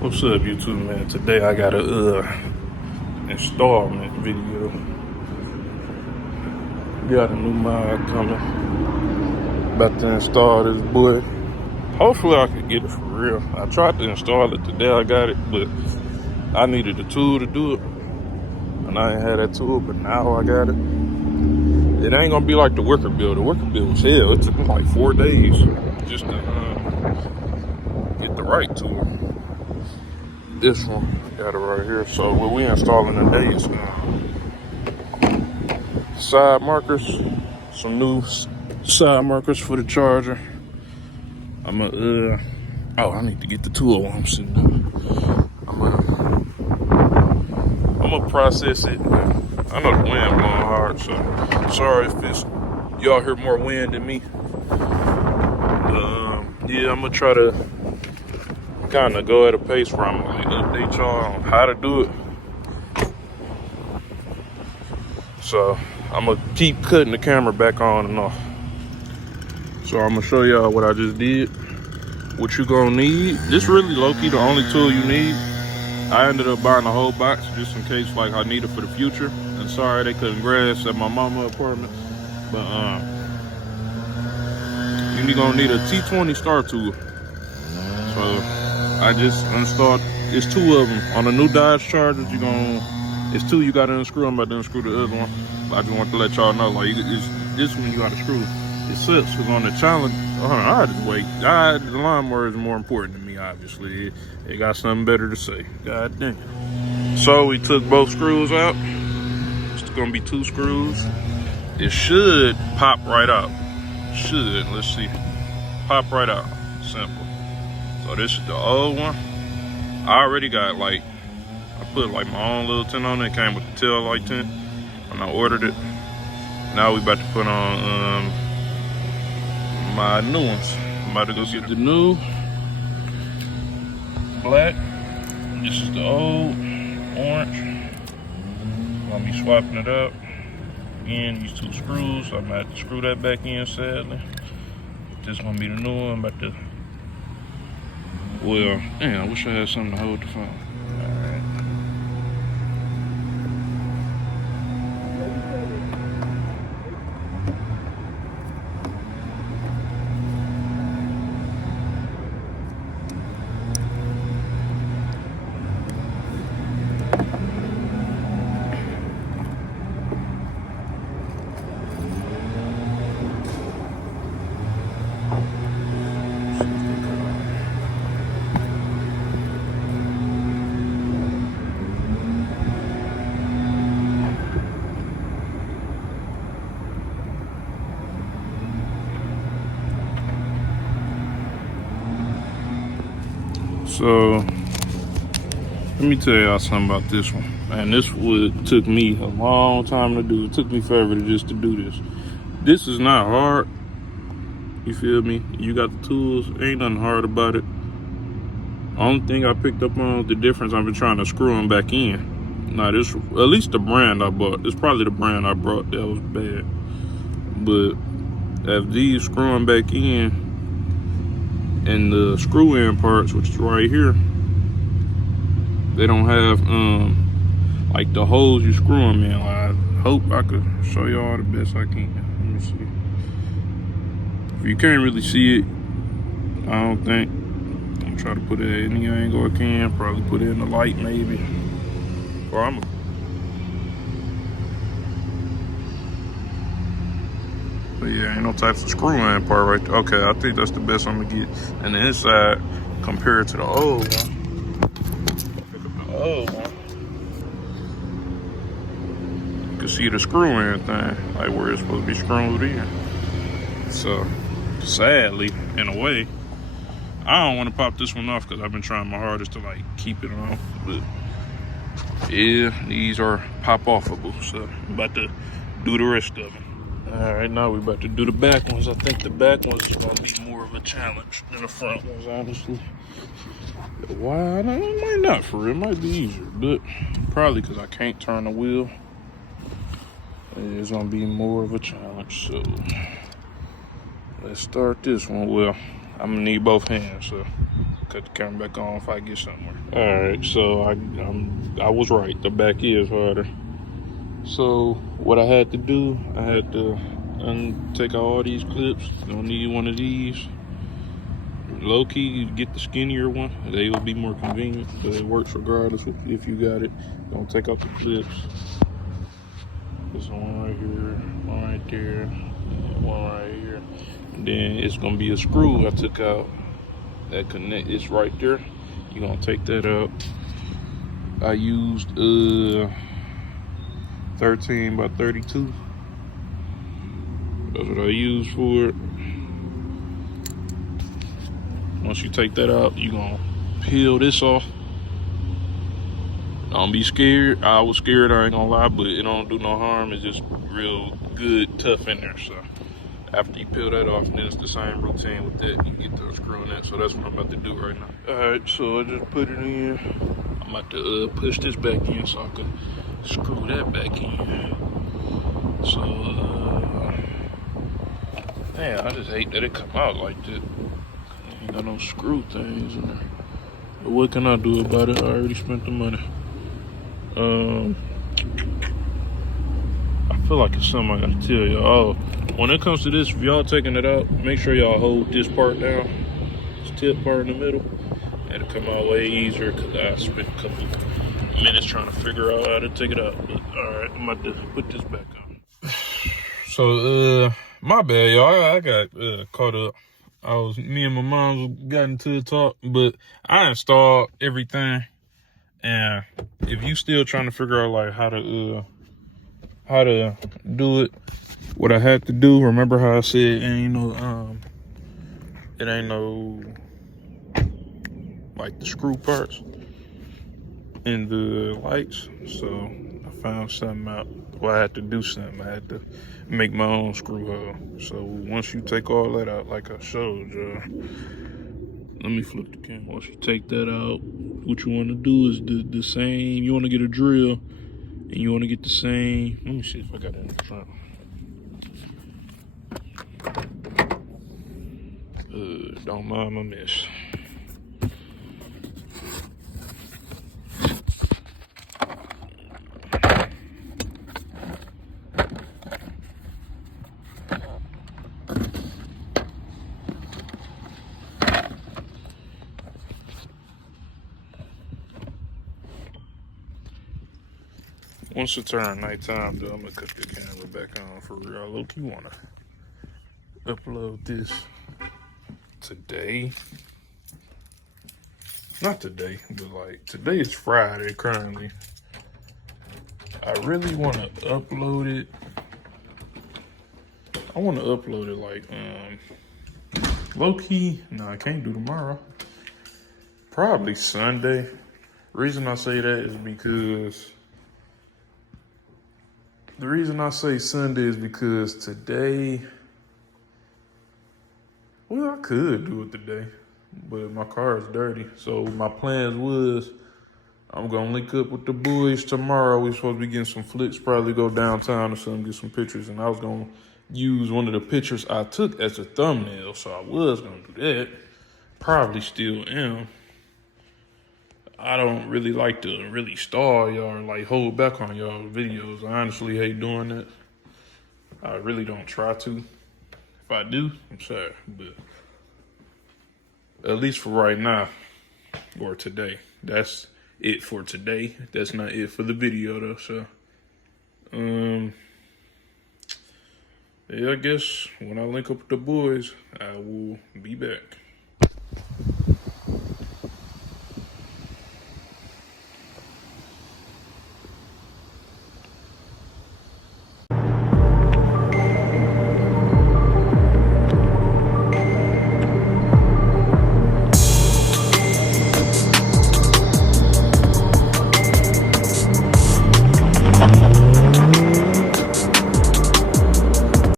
What's up, YouTube, man? Today I got a installment video. Got a new mod coming. About to install this boy. Hopefully I could get it for real. I tried to install it today, I got it, but I needed a tool to do it. And I ain't had that tool, but now I got it. It ain't gonna be like the worker build. The worker build was hell. It took me like 4 days just to get the right tool. This one, got it right here. So what we installing today is side markers, some new side markers for the charger. I need to get the tool while I'm sitting down. I'm gonna process it. I know the wind blowing hard, so sorry if y'all hear more wind than me. Yeah, I'm gonna try to kind of go at a pace where I'm gonna update y'all on how to do it. So I'm gonna keep cutting the camera back on and off. So I'm gonna show y'all what I just did. What you gonna need. This really low-key the only tool you need. I ended up buying a whole box just in case like I need it for the future. And sorry they couldn't grass at my mama's apartment. But you're gonna need a T20 star tool. So I just installed, it's 2 of them. On the new Dodge Chargers, it's 2 you gotta unscrew. I'm about to unscrew the other one. But I just want to let y'all know, like, this one you gotta screw. It sucks, because on the challenge, I just wait. The lawnmower is more important to me, obviously. It got something better to say. God dang. So we took both screws out. It's gonna be 2 screws. It should pop right out. Should, let's see. Pop right out, simple. So this is the old one. I already got I put like my own little tint on it. It came with the tail light tint when I ordered it. Now we about to put on my new ones. I'm about to go get the new black. This is the old orange. I'm gonna be swapping it up. Again, these 2 screws. I'm gonna have to screw that back in, sadly. This is gonna be the new one. I'm about to. Well, damn, I wish I had something to hold the phone. Alright. So, let me tell y'all something about this one. And this took me a long time to do. It took me forever to do this. This is not hard. You feel me? You got the tools. Ain't nothing hard about it. Only thing I picked up on the difference, I've been trying to screw them back in. Now this, at least the brand I bought. It's probably the brand I brought that was bad. But if these screwing back in, and the screw in parts, which is right here, they don't have like the holes you screw them in. I hope I could show y'all the best I can. Let me see. If you can't really see it, I don't think. I'm trying to put it at any angle I can. Probably put it in the light maybe. Or but yeah, ain't no types of screw in part right there. Okay, I think that's the best I'm gonna get. And the inside, compared to the old one. Pick up the old one. You can see the screw in thing, like where it's supposed to be screwed in. So, sadly, in a way, I don't want to pop this one off because I've been trying my hardest to like keep it on. But yeah, these are pop-offable. So I'm about to do the rest of them. All right, now we're about to do the back ones. I think the back ones are gonna be more of a challenge than the front ones, honestly. Why? It might not for real. It might be easier, but probably because I can't turn the wheel. It's gonna be more of a challenge. So let's start this one. Well, I'm gonna need both hands, so cut the camera back on if I get somewhere. All right, so I was right. The back is harder. So what I had to do, I had to take out all these clips. Don't need one of these. Low key, get the skinnier one. They will be more convenient, but it works regardless if you got it. Don't take out the clips. There's one right here, one right there, and one right here. And then it's gonna be a screw I took out that connect. It's right there. You're gonna take that out. I used 13 by 32. That's what I use for it. Once you take that out, you're gonna peel this off. Don't be scared. I was scared, I ain't gonna lie, but it don't do no harm. It's just real good, tough in there. So after you peel that off, then it's the same routine with that. You get the screw in that. So that's what I'm about to do right now. All right, so I just put it in. I'm about to push this back in so I can screw that back in. So, man, I just hate that it come out like that. Ain't got no screw things in there. But what can I do about it? I already spent the money. I feel like it's something I gotta tell y'all. Oh, when it comes to this, if y'all taking it out, make sure y'all hold this part down. This tip part in the middle. It'll come out way easier because I spent a couple minutes trying to figure out how to take it out. But alright, I'm about to put this back on. So, my bad, y'all. I got caught up. Me and my mom got into the talk, but I installed everything. And if you still trying to figure out like how to do it, what I had to do, remember how I said it ain't no like the screw parts and the lights. So I found something out. Well, I had to do something. I had to make my own screw hole. So once you take all that out, like I showed you, let me flip the camera. Once you take that out, what you want to do is the same. You want to get a drill, and you want to get the same. Let me see if I got it in the front. Don't mind my mess. Once it turns nighttime, though, I'm gonna cut the camera back on for real. Look, you wanna upload this today? Not today, but like today is Friday currently. I really wanna upload it. I wanna upload it like low key. No, I can't do tomorrow. Probably Sunday. Reason I say that is because the reason I say Sunday is because today, well, I could do it today, but my car is dirty. So my plans was I'm gonna link up with the boys tomorrow. We supposed to be getting some flicks, probably go downtown or something, get some pictures. And I was gonna use one of the pictures I took as a thumbnail. So I was gonna do that. Probably still am. I don't really like to really stall y'all or like hold back on y'all videos. I honestly hate doing that. I really don't try to. If I do, I'm sorry, but at least for right now or today, that's it for today. That's not it for the video though. So, yeah, I guess when I link up with the boys, I will be back.